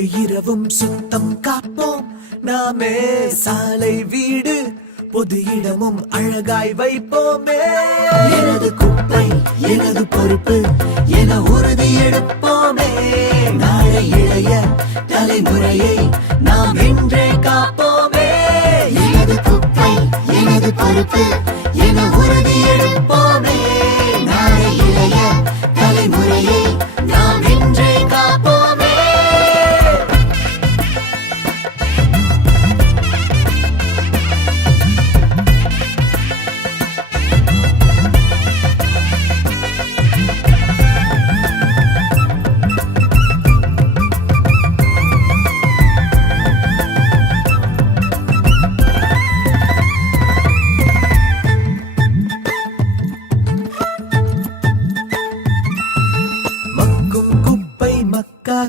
நடு இரவும் சுத்தம் காப்போம் நாமே. சாலை வீடு பொது இடமும் அழகாய் வைப்போமே. எனது குப்பை எனது பொறுப்பு என உறுதி எடுப்போமே. நாளை இளைய தலைமுறையை நாம் இன்றே காப்போமே. எனது குப்பை எனது பொறுப்பு என உறுதி எடுப்போமே. நாளை இளைய தலைமுறையை நாம் இன்றே காப்போமே.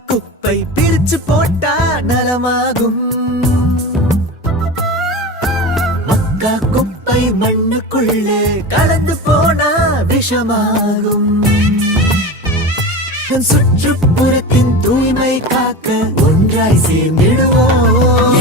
குப்பை பிரிச்சு போட்டா நலமாகும். மக்கா குப்பை மண்ணுக்குள்ளே கலந்து போனா விஷமாகும். சுற்றுப்புறத்தின் தூய்மை காக்க ஒன்றாய் சேர்ந்திடுவோம்.